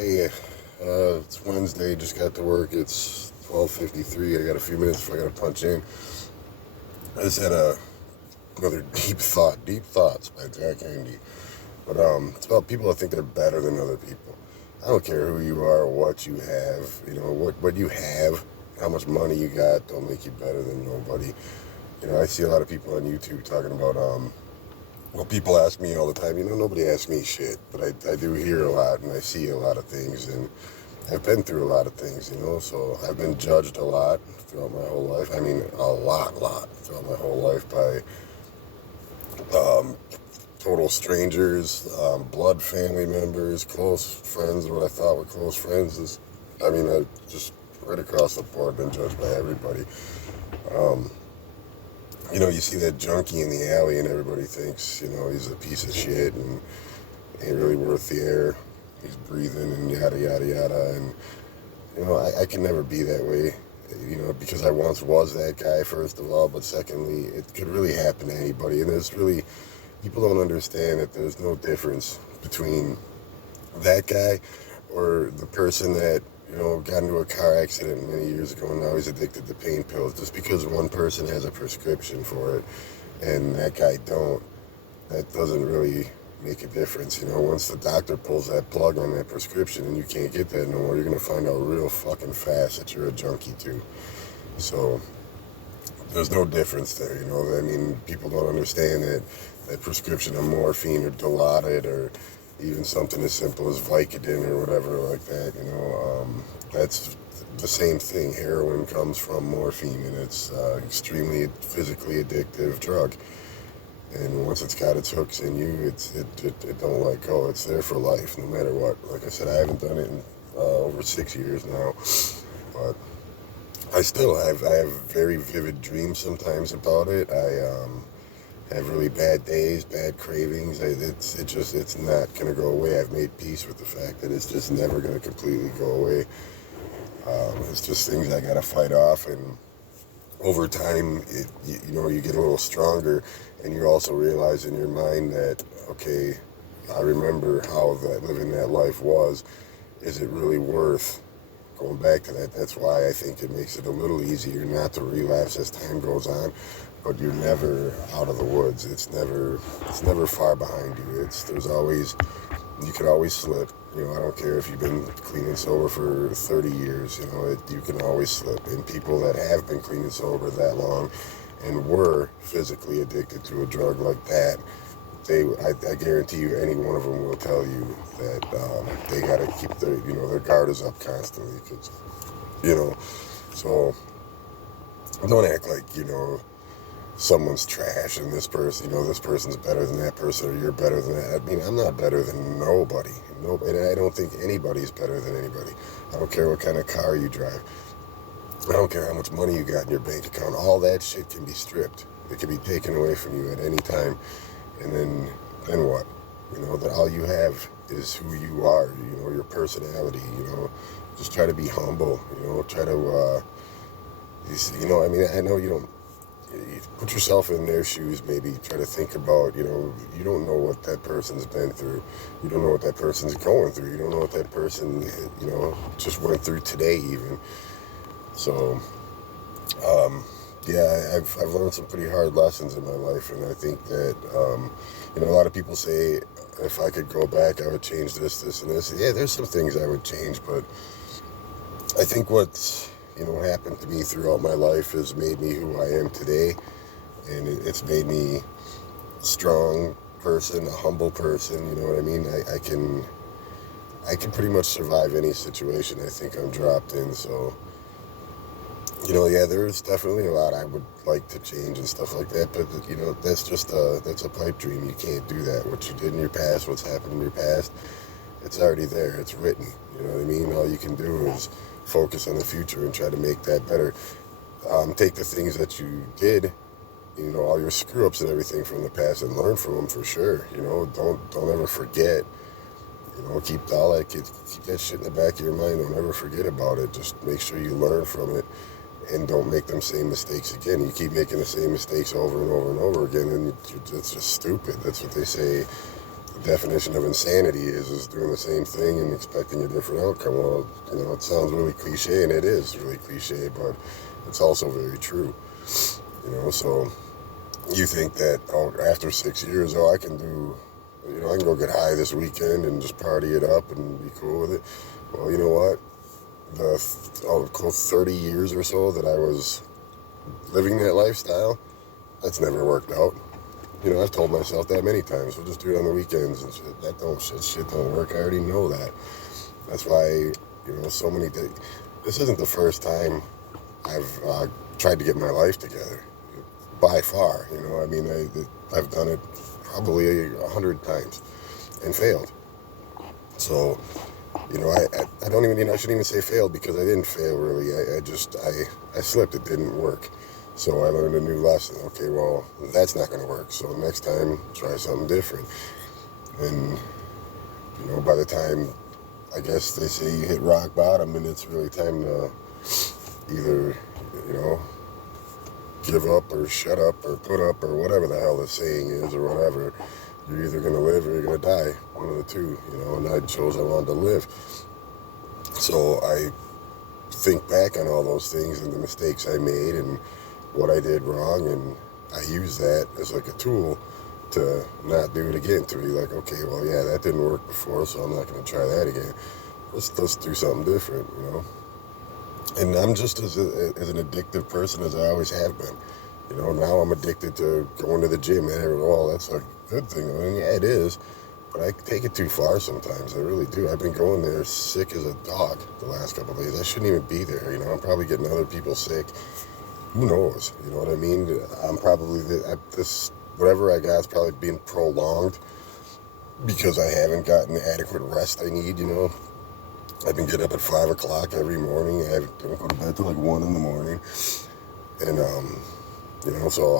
Hey, it's Wednesday. Just got to work. It's 12:53. I got a few minutes before I got to punch in. I just had another deep thoughts by Jack Andy. But it's about people that think they're better than other people. I don't care who you are, what you have. You know what you have, how much money you got. Don't make you better than nobody. You know, I see a lot of people on YouTube talking about well, people ask me all the time. You know, nobody asks me shit, but I do hear a lot and I see a lot of things, and I've been through a lot of things, you know, so I've been judged a lot throughout my whole life. I mean, a lot throughout my whole life by um, total strangers, blood family members, close friends, what I thought were close friends. I just right across the board been judged by everybody. Um, you know, you see that junkie in the alley and everybody thinks, you know, he's a piece of shit and ain't really worth the air he's breathing and yada, yada, yada. And, you know, I can never be that way, you know, because I once was that guy, first of all, but secondly, it could really happen to anybody. And there's really, people don't understand that there's no difference between that guy or the person that, you know, got into a car accident many years ago and now he's addicted to pain pills. Just because one person has a prescription for it and that guy don't, that doesn't really make a difference. You know, once the doctor pulls that plug on that prescription and you can't get that no more, you're gonna find out real fucking fast that you're a junkie too. So there's no difference there, you know. I mean, people don't understand that prescription of morphine or Dilaudid or even something as simple as Vicodin or whatever like that, you know, that's the same thing. Heroin comes from morphine and it's extremely physically addictive drug. And once it's got its hooks in you, it don't let go. It's there for life, no matter what. Like I said, I haven't done it in over 6 years now, but I have very vivid dreams sometimes about it. I have really bad days, bad cravings. It's not gonna go away. I've made peace with the fact that it's just never gonna completely go away. It's just things I gotta fight off, and over time, you know, you get a little stronger, and you also realize in your mind that, okay, I remember how that living that life was. Is it really worth going back to that? That's why I think it makes it a little easier not to relapse as time goes on. But you're never out of the woods. It's never far behind you. There's always, you can always slip. You know, I don't care if you've been clean and sober for 30 years, you know, you can always slip. And people that have been clean and sober that long and were physically addicted to a drug like that, I guarantee you any one of them will tell you that they got to keep their guard is up constantly. Cause, you know, so don't act like, you know, someone's trash and this person, you know, this person's better than that person or you're better than that. I mean, I'm not better than nobody. Nobody. I don't think anybody's better than anybody. I don't care what kind of car you drive. I don't care how much money you got in your bank account. All that shit can be stripped. It can be taken away from you at any time. And then what? You know, that all you have is who you are, you know, your personality, you know. Just try to be humble, you know, try to, you know, I mean, I know you don't, you put yourself in their shoes, maybe try to think about, you know, you don't know what that person's been through. You don't know what that person's going through. You don't know what that person, you know, just went through today even. So, yeah, I've learned some pretty hard lessons in my life, and I think that, you know, a lot of people say, if I could go back, I would change this, this, and this. Yeah, there's some things I would change, but I think what's, you know, happened to me throughout my life has made me who I am today, and it's made me a strong person, a humble person. You know what I mean? I can pretty much survive any situation I think I'm dropped in. So, you know, yeah, there's definitely a lot I would like to change and stuff like that. But you know, that's a pipe dream. You can't do that. What you did in your past, what's happened in your past, it's already there. It's written. You know what I mean? All you can do is focus on the future and try to make that better. Take the things that you did, you know, all your screw ups and everything from the past, and learn from them for sure. You know, don't ever forget. You know, keep that shit in the back of your mind. Don't ever forget about it. Just make sure you learn from it and don't make them same mistakes again. You keep making the same mistakes over and over and over again, and it's just stupid. That's what they say. definition of insanity is doing the same thing and expecting a different outcome. Well, it sounds really cliche, and it is really cliche, but it's also very true. So you think that after 6 years, I can do, I can go get high this weekend and just party it up and be cool with it. Well, you know what? Close 30 years or so that I was living that lifestyle, that's never worked out. I've told myself that many times. We'll just do it on the weekends and shit. Shit don't work. I already know that. That's why, so many days. This isn't the first time I've tried to get my life together. By far, I've done it probably 100 times and failed. So, I don't even, I shouldn't even say failed because I didn't fail really. I slipped. It didn't work. So I learned a new lesson. Okay, well, that's not going to work. So next time, try something different. And, by the time, I guess they say you hit rock bottom and it's really time to either, give up or shut up or put up or whatever the hell the saying is or whatever. You're either going to live or you're going to die. One of the two, and I chose I wanted to live. So I think back on all those things and the mistakes I made and what I did wrong, and I use that as like a tool to not do it again, to be like, okay, well, yeah, that didn't work before, so I'm not going to try that again. Let's do something different, And I'm just as an addictive person as I always have been. Now I'm addicted to going to the gym, and well, that's a good thing. I mean, yeah, it is, but I take it too far sometimes. I really do. I've been going there sick as a dog the last couple of days. I shouldn't even be there. I'm probably getting other people sick. Who knows? You know what I mean? I'm probably whatever I got is probably being prolonged because I haven't gotten the adequate rest I need. I've been getting up at 5 o'clock every morning. I don't go to bed till like 1 in the morning, and so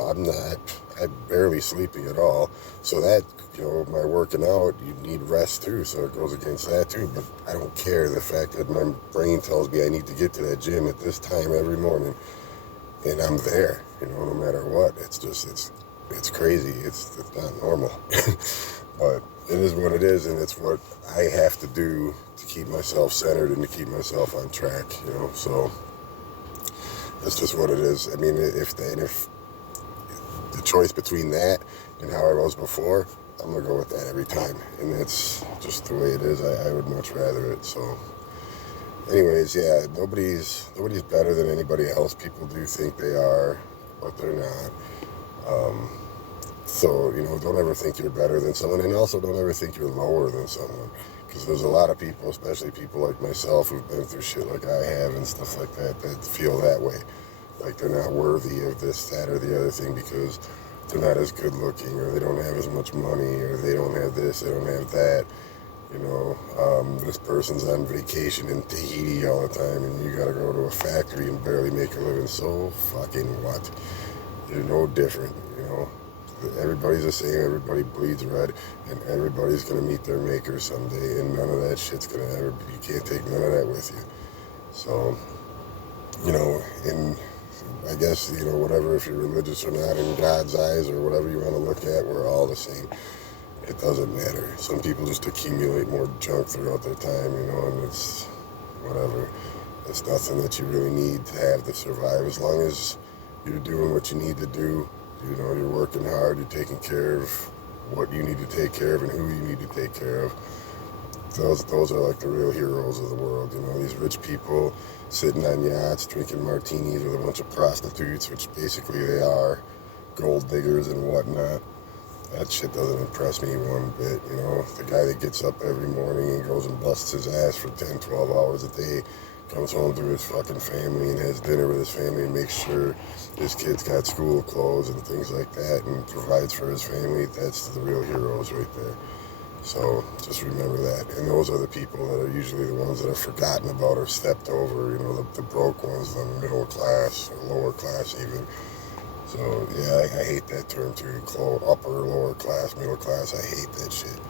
I'm barely sleeping at all. So that, my working out, you need rest too. So it goes against that too. But I don't care. The fact that my brain tells me I need to get to that gym at this time every morning. And I'm there, no matter what. It's crazy. It's not normal. But it is what it is, and it's what I have to do to keep myself centered and to keep myself on track, So that's just what it is. I mean, if the choice between that and how I was before, I'm going to go with that every time. And that's just the way it is. I would much rather it, so... Anyways, yeah, nobody's better than anybody else. People do think they are, but they're not. So, don't ever think you're better than someone, and also don't ever think you're lower than someone, because there's a lot of people, especially people like myself, who've been through shit like I have and stuff like that feel that way, like they're not worthy of this, that, or the other thing because they're not as good looking, or they don't have as much money, or they don't have this, they don't have that. This person's on vacation in Tahiti all the time, and you gotta go to a factory and barely make a living. So fucking what? You're no different, Everybody's the same, everybody bleeds red, and everybody's gonna meet their maker someday, and none of that shit's gonna ever, you can't take none of that with you. So, and I guess, whatever, if you're religious or not, in God's eyes, or whatever you want to look at, we're all the same. It doesn't matter. Some people just accumulate more junk throughout their time, and it's whatever. It's nothing that you really need to have to survive. As long as you're doing what you need to do, you're working hard, you're taking care of what you need to take care of and who you need to take care of. Those are like the real heroes of the world, these rich people sitting on yachts, drinking martinis with a bunch of prostitutes, which basically they are, gold diggers and whatnot. That shit doesn't impress me one bit, The guy that gets up every morning and goes and busts his ass for 10, 12 hours a day, comes home to his fucking family and has dinner with his family and makes sure his kids got school clothes and things like that and provides for his family, that's the real heroes right there. So just remember that. And those are the people that are usually the ones that are forgotten about or stepped over, the broke ones, the middle class, or lower class even. So, yeah, I hate that term too, upper, lower class, middle class. I hate that shit.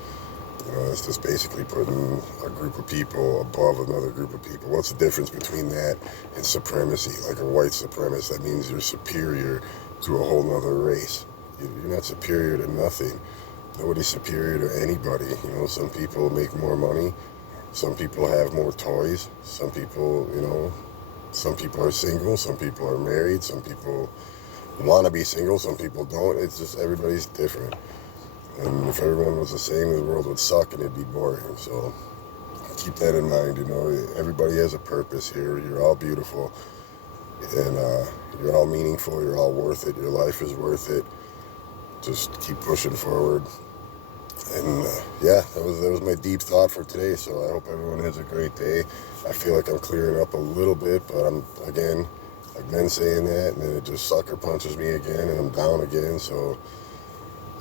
It's just basically putting a group of people above another group of people. What's the difference between that and supremacy? Like a white supremacist, that means you're superior to a whole nother race. You're not superior to nothing. nobody's superior to anybody. You know, some people make more money, some people have more toys, some people, you know, some people are single, some people are married, some people want to be single, some people don't. It's just everybody's different. And if everyone was the same, the world would suck and it'd be boring. So keep that in mind. You know, everybody has a purpose here. You're all beautiful, and you're all meaningful. You're all worth it. Your life is worth it. Just keep pushing forward. And yeah, that was my deep thought for today. So I hope everyone has a great day. I feel like I'm clearing up a little bit, but I've been saying that, and then it just sucker punches me again, and I'm down again. So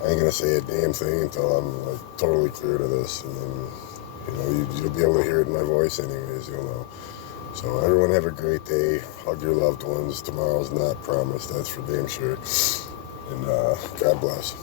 I ain't gonna say a damn thing until I'm like totally clear to this, and then you know you'll be able to hear it in my voice anyways. You'll know. So everyone have a great day. Hug your loved ones. Tomorrow's not promised. That's for damn sure. And God bless.